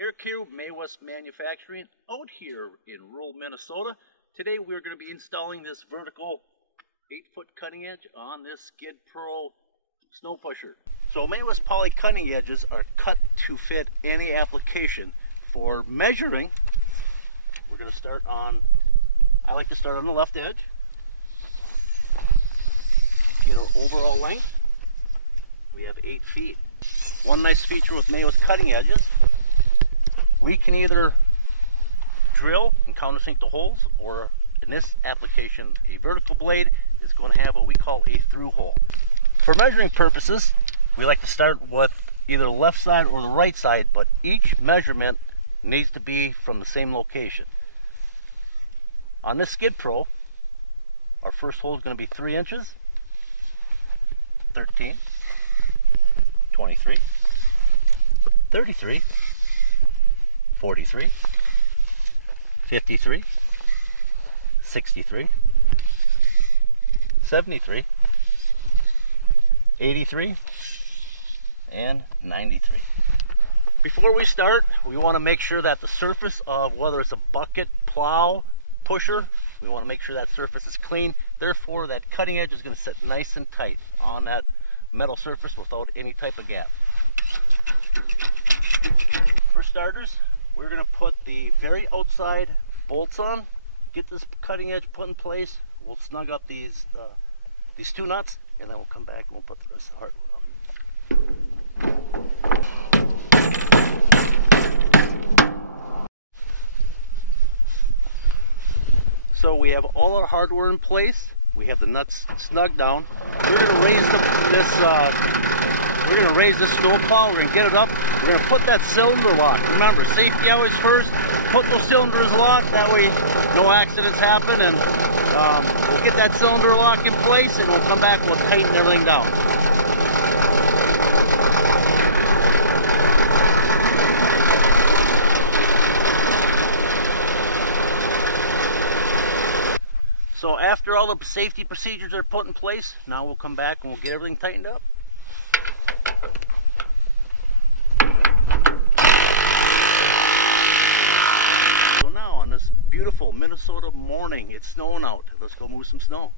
Eric here with U.S.A. Manufacturing out here in rural Minnesota. Today we're going to be installing this vertical 8-foot cutting edge on this Skid Pro snow pusher. So U.S.A. poly cutting edges are cut to fit any application. For measuring, we're going to start on, I like to start on the left edge. Get our overall length. We have 8 feet. One nice feature with U.S.A. cutting edges, we can either drill and countersink the holes, or in this application, a vertical blade is going to have what we call a through hole. For measuring purposes, we like to start with either the left side or the right side, but each measurement needs to be from the same location. On this Skid Pro, our first hole is going to be 3 inches, 13, 23, 33, 43, 53, 63, 73, 83, and 93. Before we start, we want to make sure that the surface of whether it's a bucket, plow, pusher, we want to make sure that surface is clean. Therefore, that cutting edge is going to sit nice and tight on that metal surface without any type of gap. For starters, we're going to put the very outside bolts on, get this cutting edge put in place. We'll snug up these 2 nuts, and then we'll come back and we'll put the rest of the hardware on. So we have all our hardware in place. We have the nuts snug down. We're going to raise this snow plow. We're going to get it up. We're going to put that cylinder lock. Remember, safety always first. Put those cylinders locked. That way no accidents happen. And we'll get that cylinder lock in place, and we'll come back and we'll tighten everything down. So after all the safety procedures are put in place, now we'll come back and we'll get everything tightened up. So now on this beautiful Minnesota morning, it's snowing out. Let's go move some snow.